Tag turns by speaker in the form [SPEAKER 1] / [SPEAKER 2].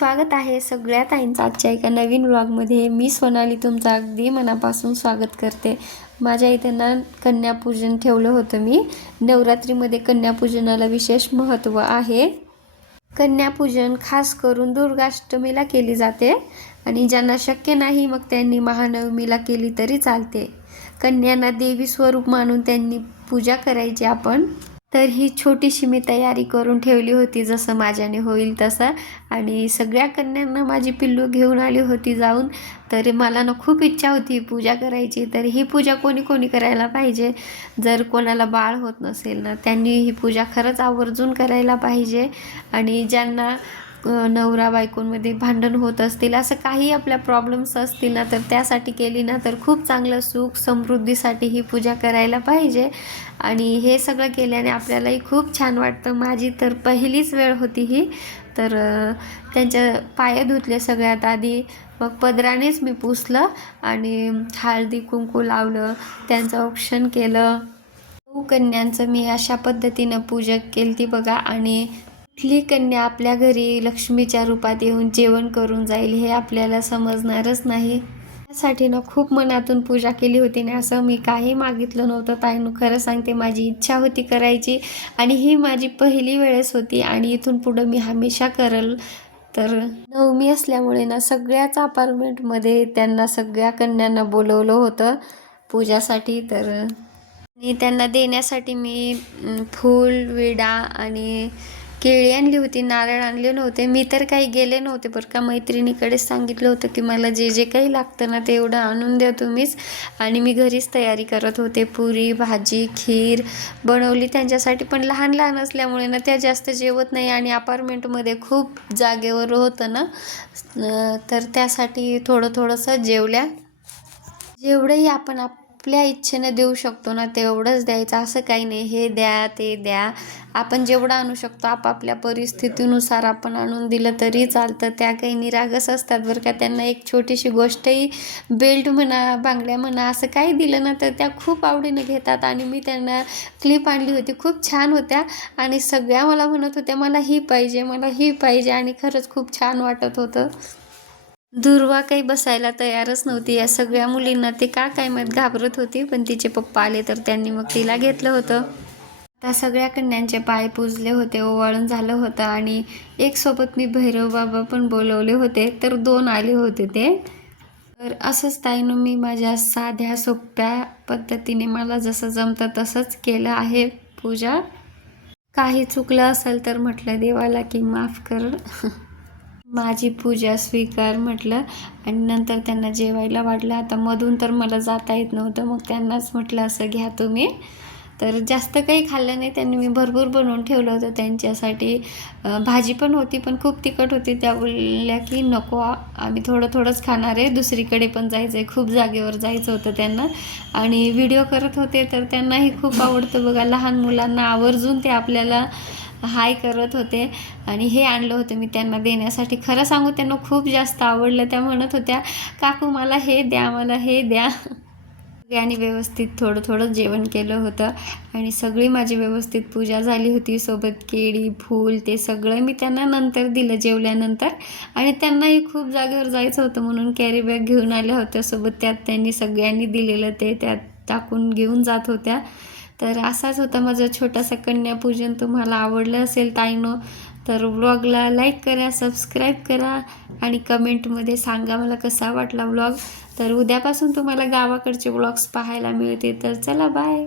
[SPEAKER 1] स्वागत आहे सगळ्या ताईंचं आजच्या एका नवीन व्लॉगमध्ये मी सोनाली तुमचं अगदी मनापासून स्वागत करते. माझ्या इथं ना कन्यापूजन ठेवलं होतं मी. नवरात्रीमध्ये कन्यापूजनाला विशेष महत्त्व आहे. कन्यापूजन खास करून दुर्गाष्टमीला केली जाते आणि ज्यांना शक्य नाही मग त्यांनी महानवमीला केली तरी चालते. कन्यांना देवी स्वरूप मानून त्यांनी पूजा करायची आपण. तर ही छोटीशी मी तयारी करून ठेवली होती जसं माझ्याने होईल तसं. आणि सगळ्या कन्यांना माझी पिल्लू घेऊन आली होती जाऊन. तर मला ना खूप इच्छा होती पूजा करायची. तर ही पूजा कोणी कोणी करायला पाहिजे? जर कोणाला बाळ होत नसेल ना त्यांनी ही पूजा खरंच आवर्जून करायला पाहिजे. आणि ज्यांना नवरा बायकोंमध्ये भांडण होत असतील असं काही आपल्या प्रॉब्लेम्स असतील ना तर त्यासाठी केली ना तर खूप चांगलं सुख समृद्धीसाठी ही पूजा करायला पाहिजे. आणि हे सगळं केल्याने आपल्यालाही खूप छान वाटतं. माझी तर पहिलीच वेळ होती ही. तर त्यांच्या पाय धुतले सगळ्यात आधी. मग पदरानेच मी पुसलं आणि हळदी कुंकू लावलं त्यांचं औक्षण केलं. कन्यांचं मी अशा पद्धतीनं पूजा केली ती बघा. आणि कुठली कन्या आपल्या घरी लक्ष्मीच्या रूपात येऊन जेवण करून जाईल हे आपल्याला समजणारच नाही. त्यासाठी ना खूप मनातून पूजा केली होती ना असं मी काही मागितलं नव्हतं. ताईनं खरं सांगते माझी इच्छा होती करायची आणि ही माझी पहिली वेळेस होती आणि इथून पुढं मी हमेशा करल. तर नवमी असल्यामुळे ना सगळ्याच अपार्टमेंटमध्ये त्यांना सगळ्या कन्यांना बोलवलं होतं पूजासाठी. तर आणि त्यांना देण्यासाठी मी फूल विडा आणि केळी आणली होती नारळ आणले नव्हते. मी तर काही गेले नव्हते बरं का. मैत्रिणीकडेच सांगितलं होतं की मला जे जे काही लागतं ना ते एवढं आणून द्या तुम्हीच. आणि मी घरीच तयारी करत होते. पुरी भाजी खीर बनवली त्यांच्यासाठी. पण लहान लहान असल्यामुळे ना त्या जास्त जेवत नाही आणि अपार्टमेंटमध्ये खूप जागेवर होतं ना. तर त्यासाठी थोडं थोडंसं जेवल्या. जेवढंही आपण आप आपल्या इच्छेनं देऊ शकतो ना तेवढंच द्यायचं. असं काही नाही. हे द्या ते द्या. आपण जेवढं आणू शकतो आपापल्या परिस्थितीनुसार आपण आणून दिलं तरी चालतं. त्या काही निरागस असतात बरं का. त्यांना एक छोटीशी गोष्टही बेल्ट म्हणा बांगड्या म्हणा असं काही दिलं ना तर त्या खूप आवडीनं घेतात. आणि मी त्यांना क्लिप आणली होती. खूप छान होत्या. आणि सगळ्या मला म्हणत होत्या मला ही पाहिजे मला ही पाहिजे. आणि खरंच खूप छान वाटत होतं. दुर्वा काही बसायला तयारच नव्हती. या सगळ्या मुलींना ते का काय मत घाबरत होती? पण तिचे पप्पा आले तर त्यांनी मग तिला घेतलं होतं. त्या सगळ्या कन्यांचे पाय पुजले होते ओवाळून झालं होतं आणि एक सोबत मी भैरव बाबा पण बोलवले होते तर दोन आले होते ते. तर असंच ताईनं मी माझ्या साध्या सोप्या पद्धतीने मला जसं जमतं तसंच केलं आहे पूजा. काही चुकलं असेल तर म्हटलं देवाला की माफ कर. माझी पूजा स्वीकार म्हटलं आणि नंतर त्यांना जेवायला वाढलं. आता मधून तर मला जाता येत नव्हतं. मग त्यांनाच म्हटलं असं घ्या तुम्ही. तर जास्त काही खाल्लं नाही. त्यांनी मी भरपूर बनवून ठेवलं होतं त्यांच्यासाठी. भाजी पण होती पण खूप तिखट होती. त्या बोलल्या की नको आम्ही थोडं थोडंच खाणार आहे. दुसरीकडे पण जायचं आहे खूप जागेवर जायचं होतं त्यांना. आणि व्हिडिओ करत होते तर त्यांनाही खूप आवडतं. बघा लहान मुलांना आवर्जून ते आपल्याला हाय करत होते आणि हे आणलं होतं मी त्यांना देण्यासाठी. खरं सांगू त्यांना खूप जास्त आवडलं. त्या म्हणत होत्या काकू मला हे द्या मला हे द्या. सगळ्यांनी व्यवस्थित थोडं थोडं जेवण केलं होतं आणि सगळी माझी व्यवस्थित पूजा झाली होती. सोबत केळी फूल ते सगळं मी त्यांना नंतर दिलं जेवल्यानंतर. आणि त्यांनाही खूप जागेवर जायचं होतं म्हणून कॅरी बॅग घेऊन आल्या होत्या. सोबत त्यात त्यांनी सगळ्यांनी दिलेलं ते त्यात टाकून घेऊन जात होत्या. तर असाच होता माझं छोटासा कन्यापूजन. तुम्हाला आवडलं असेल ताईनो तर व्लॉगला लाईक करा सबस्क्राईब करा आणि कमेंटमध्ये सांगा मला कसा वाटला व्लॉग तर उद्यापासून तुम्हाला गावाकडचे व्लॉग्स पाहायला मिळते तर चला बाय